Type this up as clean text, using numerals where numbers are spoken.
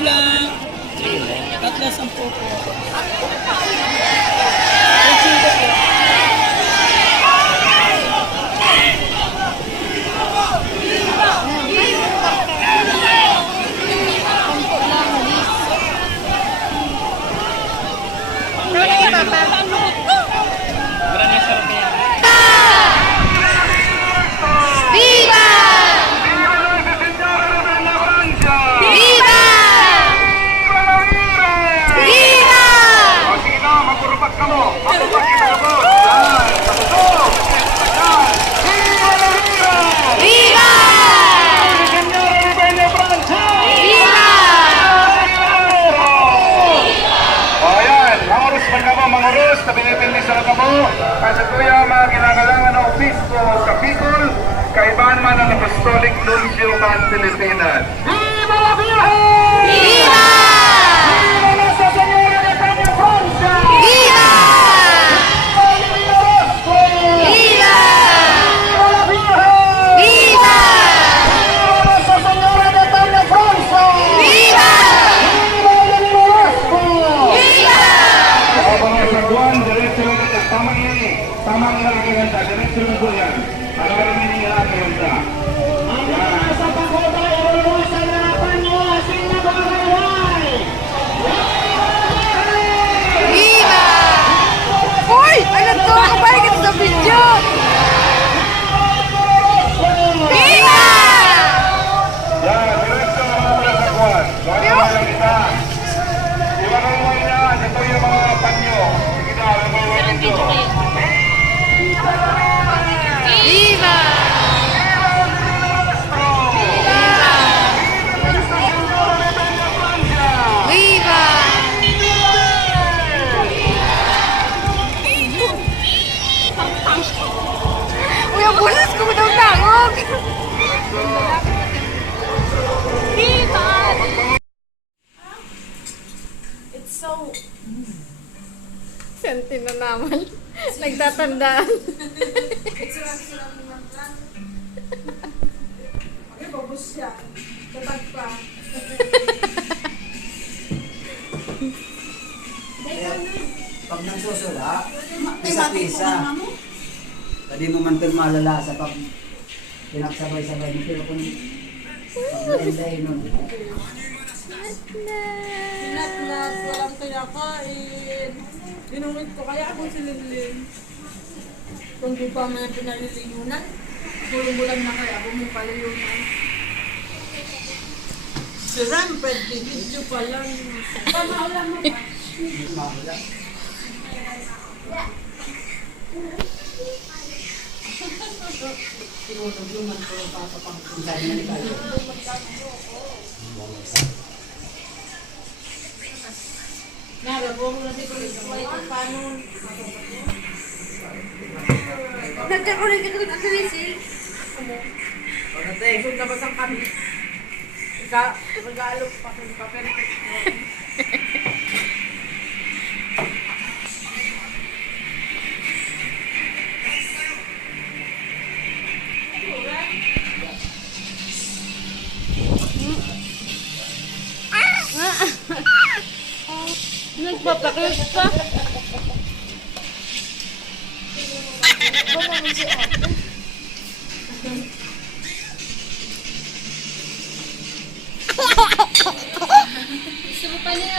lang. Tatlo 10 po. Mangurus na binibindi sa Lagamo kasi tuya mga kinakalangan ng Obispo Kapitol kaibahan man ang Apostolic Nuncio ng Pilipinas. Viva la Virgen! Viva! Viva Nuestra Señora de Peñafrancia! Viva! Viva! Viva! Viva la Virgen! Viva! Viva Nuestra Señora de Peñafrancia! Viva! Viva el Obispo! Viva! Mga sagwan, diretso lang ito. Tamang lalaki ganda. Diretso lang po yan. Ano ka rin hindi lalaki ganda? Ang mga sa pagoda, iulong sa harapan nyo. Asing na bagay! Viva! Uy! Ano to? Kapalik ito sa video! Viva! Yan, diretso lang mga sagwan. Gawin lang kita. Iwanan mo yan. Ito yung mga panyo. Sige na, may mga window. Viva! Viva! Uy, ang bulas ko daw tangog! Viva! It's so... Senti na naman. Nagtatandaan. Babos siya. Tatag pa. Pag nagsusula, pisa-pisa. Pwede mo man ito malala sa pag pinagsabay-sabay mo. Pero kung pag-enday nun, Sinat-nat, walang kinakain. Inuwit ko kaya ako si Linlin. Kung di pa may pinaliliyunan, bulong-bulan na kaya ako may paliyunan. Si Ramped, video pa lang. Pamaulan mo pa. mawala. Sinunod yung man ko papapang kung saan na nikayo. Narabong na di ko rin ito paano. Nagkakulit ka ng atresil. Kung nabasang kami. Mag-aalok pa kung papel. Nagpapakit ka. Gusto mo pa niya?